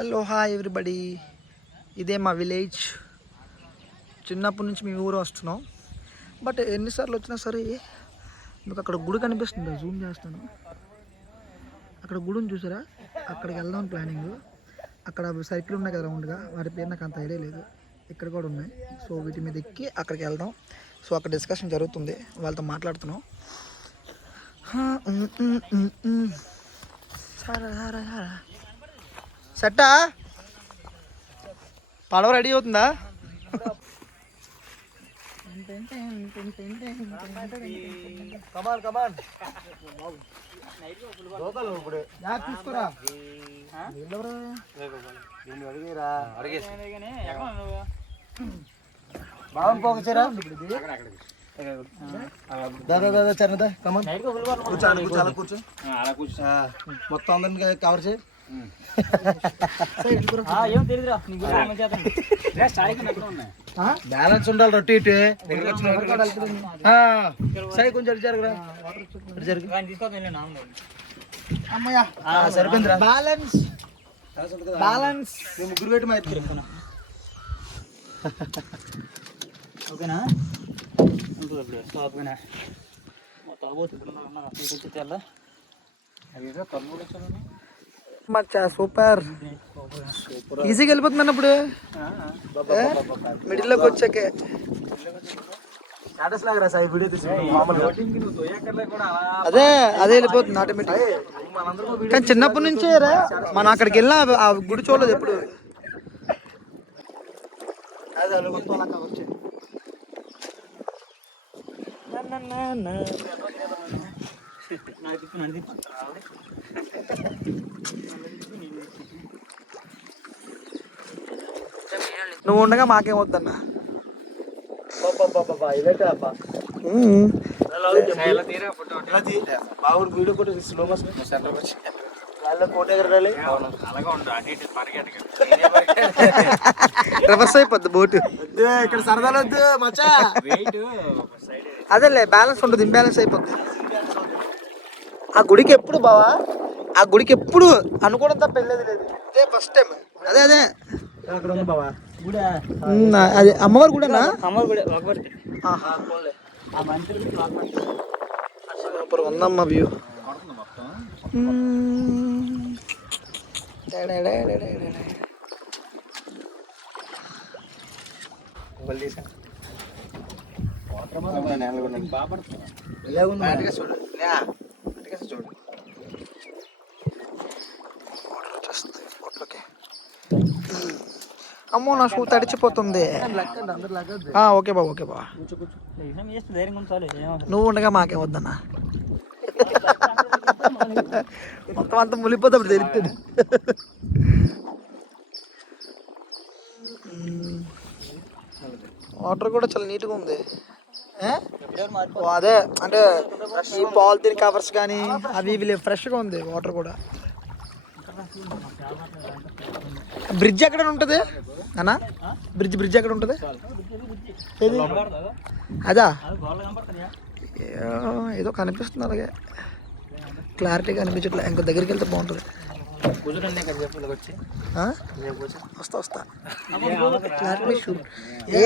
Hello hi everybody, ఇదే మా village. చిన్నప్పటి నుంచి మేము ఊరు వస్తున్నాం. బట్ ఎన్నిసార్లు వచ్చినా సరే మీకు అక్కడ గుడి కనిపిస్తుంది, జూమ్ చేస్తాను. అక్కడ గుడిని చూసారా, అక్కడికి వెళ్దాం ప్లానింగ్. అక్కడ సైకిల్ ఉన్నాయి కదా రౌండ్గా, వాటి పేరు నాకు అంత ఐడియా లేదు. ఇక్కడ కూడా ఉన్నాయి. సో వీటి మీద ఎక్కి అక్కడికి వెళ్దాం. సో అక్కడ డిస్కషన్ జరుగుతుంది, వాళ్ళతో మాట్లాడుతున్నాం. సెట్టా పడవ రెడీ అవుతుందా? తీసుకురా బాగుంది పోకచారా దాదా చరణదా కమాన్ కూర్చో మొత్తం అందరిని కవర్ చేయి. బ్యాలెన్స్ ఉండాలి రొట్టి ఇటు సై కొంచెం అమ్మయ్యా సరిపోయిందిరా. బ్యాలెన్స్ బ్యాలెన్స్ ముగ్గురు పెట్టి మా ఇద్దరు ఓకేనా? మచ్చా సూపర్ ఈజీగా వెళ్ళిపోతుంది అన్నప్పుడు మిడిల్లోకి వచ్చాకే అదే అదే వెళ్ళిపోతుంది ఆటోమేటిక్. కానీ చిన్నప్పటి నుంచే మనం అక్కడికి వెళ్ళినా ఆ గుడి చూడలేదు ఎప్పుడు. నువ్వు ఉండగా మాకేమవుద్దన్నా. రివర్స్ అయిపోద్ది బోటు. ఇక్కడ సరదాలు వద్దు మచ్చా, అదేలే బ్యాలెన్స్ ఉంటుంది, ఇంబ్యాలెన్స్ అయిపోద్ది. ఆ గుడికి ఎప్పుడు బావా, ఆ గుడికి ఎప్పుడు అనుకోవడం తప్ప వెళ్ళేది లేదు. అదే ఫస్ట్ టైం. అదే అదే అక్కడ ఉంది బావా అదే అమ్మవారి గుడేనా? సూపర్ ఉందమ్మా వ్యూ. చూడు అమ్మో నా షూ తడిచిపోతుంది. ఓకే బాబు ఓకే బాబా, నువ్వు ఉండగా మాకే వద్దన్నా. మొత్తం అంతా ములిపోతే అప్పుడు తెలుస్తుంది. వాటర్ కూడా చాలా నీట్గా ఉంది. అదే అంటే ఈ పాలిథిన్ కవర్స్ కానీ అవి ఇవి ఫ్రెష్గా ఉంది వాటర్ కూడా. బ్రిడ్జ్ ఎక్కడ ఉంటుంది అన్నా? బ్రిడ్జ్ ఎక్కడ ఉంటుంది? ఏది అదా? ఏదో కనిపిస్తుంది, అలాగే క్లారిటీగా అనిపించట్లే. ఇంకో దగ్గరికి వెళ్తే బాగుంటుంది. వస్తా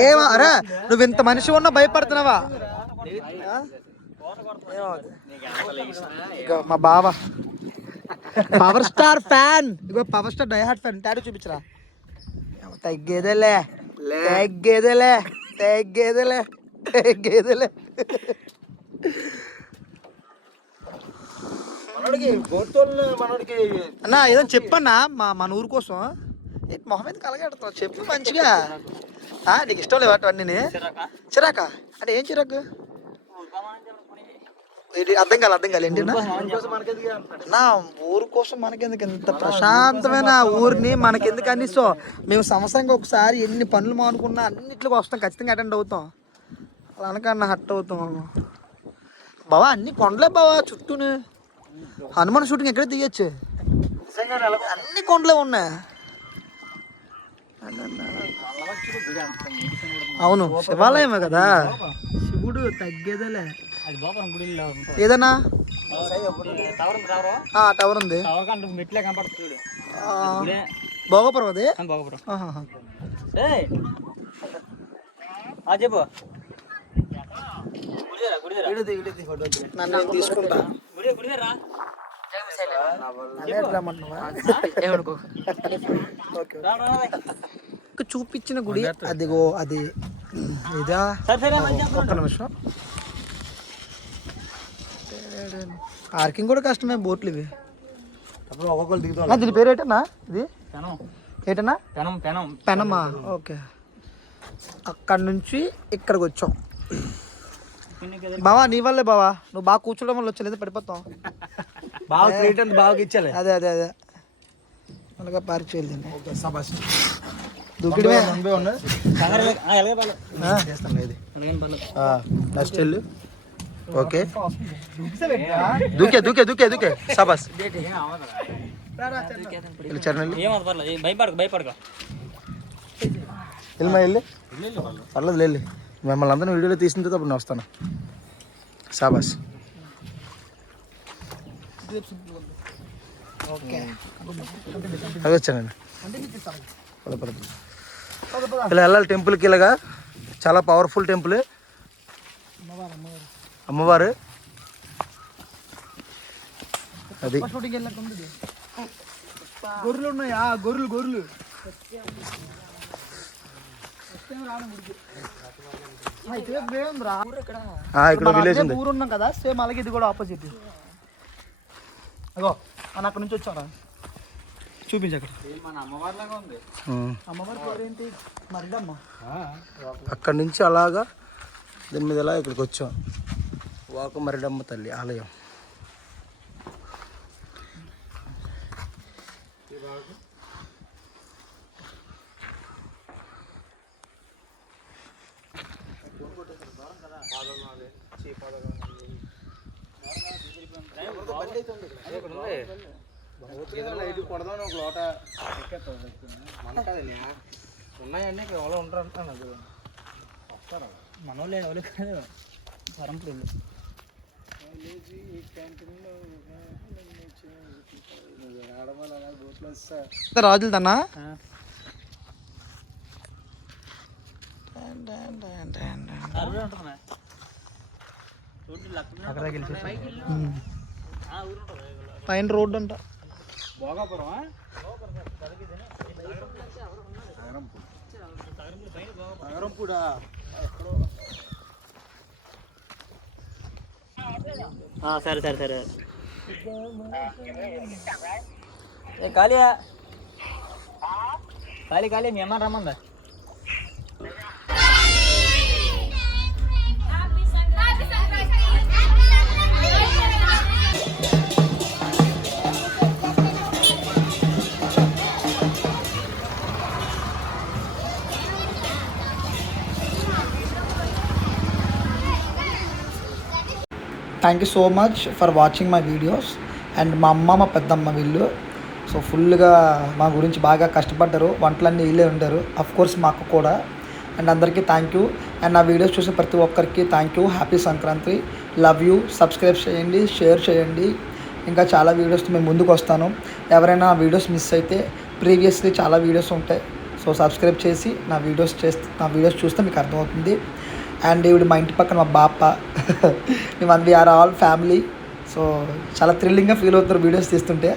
ఏమో అరే, నువ్వు ఇంత మనిషి ఉన్నా భయపడుతున్నావా? ఇక మా బావ పవర్ స్టార్ ఫ్యాన్, ఇగో power star diehard fan. Tattoo చూపించరా. తగ్గేదేలే తగ్గేదేలే తగ్గేదేలే తగ్గేదేలే. అన్నా ఏదో చెప్పన్నా మన ఊరు కోసం. మొహం మీద కలగడుతున్నావు చెప్పు మంచిగా. నీకు ఇష్టం లేవు అన్నీ? చిరాకా అంటే ఏం చిరాకు? అర్థం కాలే ఏంటి నా ఊరు కోసం మనకెందుకు? ఇంత ప్రశాంతమైన ఊరిని మనకెందుకు అనిస్తో? మేము సంవత్సరంగా ఒకసారి ఎన్ని పనులు మానుకున్నా అన్నింటికి వస్తాం, ఖచ్చితంగా అటెండ్ అవుతాం. అలా అనకన్నా హట్ అవుతాం బావా. అన్ని కొండలే బావా చుట్టూనే. హనుమాన్ షూటింగ్ ఎక్కడ తీయచ్చు, అన్ని కొండలే ఉన్నాయి. అవును శివాలయమే కదా, శివుడు తగ్గేదేలే. ఏదన్నా టవర్ ఉంది. భోగపురం అది భోగపురం. ఆహాహా. చెప్పు నన్ను నేను తీసుకుంటా చూపించిన గుడి అదిగో అది ఇదా ఒక్క నిమిషం పార్కింగ్ కూడా కష్టమే బోట్లు ఇవి ఒక్కొక్కరు దిగుతా దీని పేరు ఏంటన్నా ఇది ఏంటన్నా పెనమా ఓకే అక్కడ నుంచి ఇక్కడికి వచ్చాం బావా నీ వల్లే బావా నువ్వు బాగా కూర్చోవడం వల్ల వచ్చలేదు పడిపోతాం బాగా క్రియేట్ బాగా ఇచ్చాలి అదే అదే అదే అలాగా పార్క్ చేయాలి దూకిడమే నెక్స్ట్ వెళ్ళు ఓకే దూకే దూకే దూకే దూకే సబాస్ భయపడక వెళ్ళమా వెళ్ళి పర్లేదు వెళ్ళి మిమ్మల్ని అందరినీ వీడియోలో తీసిన తర్వాత అప్పుడు నేను వస్తాను సాబాస్ అది వచ్చానండి ఇలా వెళ్ళాలి టెంపుల్కి ఇలాగా చాలా పవర్ఫుల్ టెంపుల్ అమ్మవారు అది గొర్రెలు ఉన్నాయా గొర్రెలు గొర్రెలు ఇక్కడ విలేజ్ ఉంది ఊరు ఉన్నాం కదా సేమ్ అలాగే ఇది కూడా ఆపోజిట్ అగో అని అక్కడ నుంచి వచ్చారా చూపించు అక్కడ అమ్మవారి పేరు ఏంటి మరిడమ్మ అక్కడి నుంచి అలాగా దీని మీద ఎలా ఇక్కడికి వచ్చాం వాకు మరిడమ్మ తల్లి ఆలయం ఉన్నాయన్నీ ఎవరో ఉంటారు అంటాను వస్తారా మనోళ్ళు ఎవరు కాదు వరంపుడు రాజులు తన్నా పైన రోడ్డు అంట భోగాపురం సరే సరే సరే ఖాళీయా ఖాళీ ఖాళీ మీ అమ్మ రమ్మందా thank you so much for watching my videos and మా అమ్మ మా పెద్దమ్మ వీళ్ళు సో ఫుల్గా మా గురించి బాగా కష్టపడ్డారు వంటలన్నీ వీళ్ళే ఉంటారు కోర్స్ మా అక్క కూడా అండ్ అందరికీ థ్యాంక్ యూ అండ్ నా వీడియోస్ చూసే ప్రతి ఒక్కరికి thank you happy Sankranti love you subscribe చేయండి షేర్ చేయండి ఇంకా చాలా వీడియోస్ మేము ముందుకు వస్తాను ఎవరైనా వీడియోస్ మిస్ అయితే ప్రీవియస్లీ చాలా వీడియోస్ ఉంటాయి సో సబ్స్క్రైబ్ చేసి నా వీడియోస్ చూస్తే మీకు అర్థమవుతుంది అండ్ ఇవి మా ఇంటి పక్కన మా బాప మేము వీఆర్ ఆల్ ఫ్యామిలీ సో చాలా థ్రిల్లింగ్గా ఫీల్ అవుతారు వీడియోస్ తీస్తుంటే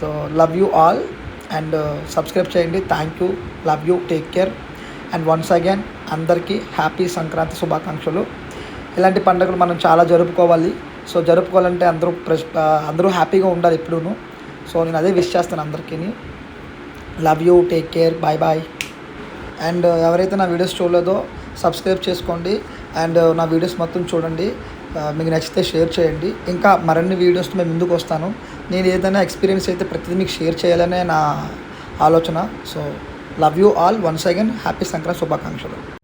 so love you all and subscribe చేయండి thank you love you take care and once again అందరికీ హ్యాపీ సంక్రాంతి శుభాకాంక్షలు ఇలాంటి పండుగలు మనం చాలా జరుపుకోవాలి సో జరుపుకోవాలంటే అందరూ హ్యాపీగా ఉండాలి ఎప్పుడూ సో నేను అదే విష్ చేస్తాను అందరికీ love you take care bye bye and ఎవరైతే నా వీడియోస్ చూడలేదో సబ్స్క్రైబ్ చేసుకోండి అండ్ నా వీడియోస్ మొత్తం చూడండి మీకు నచ్చితే షేర్ చేయండి ఇంకా మరిన్ని వీడియోస్తో మేము ముందుకు వస్తాను నేను ఏదైనా ఎక్స్పీరియన్స్ అయితే ప్రతిదీ మీకు షేర్ చేయాలనే నా ఆలోచన so love you all once again happy Sankranti శుభాకాంక్షలు